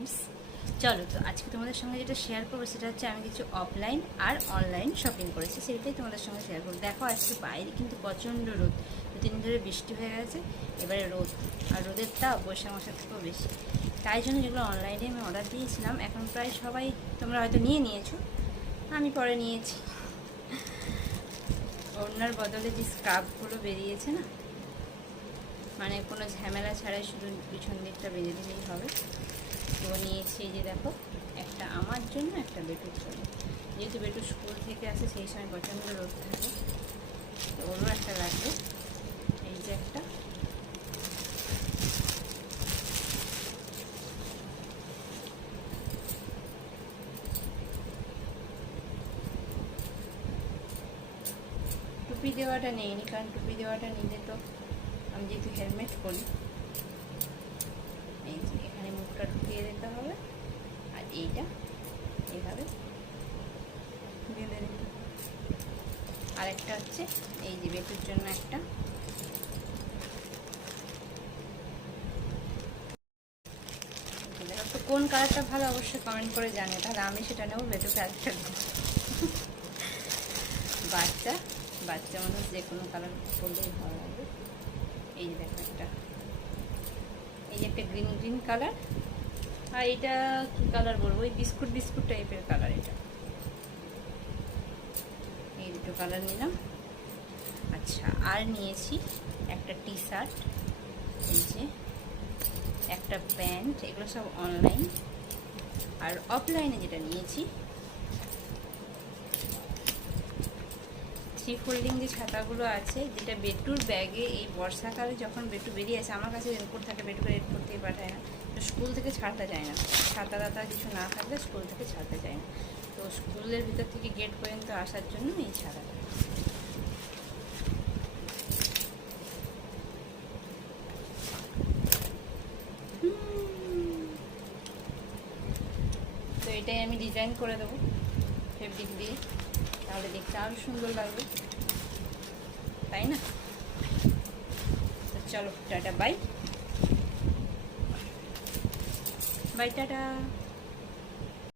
Friends, চলো তো আজকে তোমাদের সঙ্গে যেটা শেয়ার করবো সেটা হচ্ছে আমি কিছু অফলাইন আর অনলাইন শপিং করেছি, সেটাই তোমাদের সঙ্গে শেয়ার করবো। দেখো আজকে বাইরে কিন্তু প্রচণ্ড রোদ, 2-3 দিন ধরে বৃষ্টি হয়ে গেছে, এবারে রোদ, আর রোদের তাপ বৈশাখ মাসের থেকেও বেশি। তাই জন্য যেগুলো অনলাইনে আমি অর্ডার দিয়েছিলাম এখন প্রায় সবাই তোমরা হয়তো নিয়ে নিয়েছো, আমি পরে নিয়েছি। ওড়নার বদলে যে স্কার্ফগুলো বেরিয়েছে না, মানে কোনো ঝামেলা ছাড়াই শুধু পিছন দিকটা বেঁধে দিলেই হবে, তো নিয়েছি। এই যে দেখো, একটা আমার জন্য, একটা বেটুর জন্য। যেহেতু বেটু স্কুল থেকে আসে সেই সময় প্রচণ্ড রোদ থাকে, তো ওরও একটা লাগবে। এই যে একটা, টুপি দেওয়াটা নেইনি, কারণ টুপি দেওয়াটা নিলে তো আমি যেহেতু হেলমেট পরি, এই যে এখানে মুখটা ঢুকিয়ে দিতে হবে, আর এইটা এইভাবে বেঁধে দিতে হবে। আর একটা হচ্ছে এই যে বেটুর জন্য একটা, তো কোন কালারটা ভালো অবশ্যই কমেন্ট করে জানিও, তাহলে আমি সেটা নেবো। বেটুকে আরেকটা বাচ্চা বাচ্চা মানুষ যে কোনো কালার করলেই ভালো লাগবে। এই যে দেখো একটা, এই যে একটা গ্রিন গ্রিন কালার, আর এটা কি কালার বলবো, ওই বিস্কুট বিস্কুট টাইপের কালার। এটা এই দুটো কালার নিলাম। আচ্ছা, আর নিয়েছি একটা টি শার্ট, এই যে একটা প্যান্ট, এগুলো সব অনলাইন। আর অফলাইনে যেটা নিয়েছি, 3 ফোল্ডিং যে ছাতাগুলো আছে, যেটা বেটুর ব্যাগে এই বর্ষাকালে যখন বেটু বেরিয়ে আসে, আমার কাছে রেনকোট থাকে, বেটুকে রেনকোট দিয়ে পাঠায় না, তো স্কুল থেকে ছাড়তে যায় না, ছাতা টাতা কিছু না থাকলে স্কুল থেকে ছাড়তে যায় না, তো স্কুলের ভিতর থেকে গেট পর্যন্ত আসার জন্য এই ছাতাটা। তো এটাই আমি ডিজাইন করে দেবো ফেব্রিক দিয়ে, তাহলে দেখতে আরও সুন্দর লাগবে, তাই না? তো চলো, টাটা, বাই বাই, টাটা।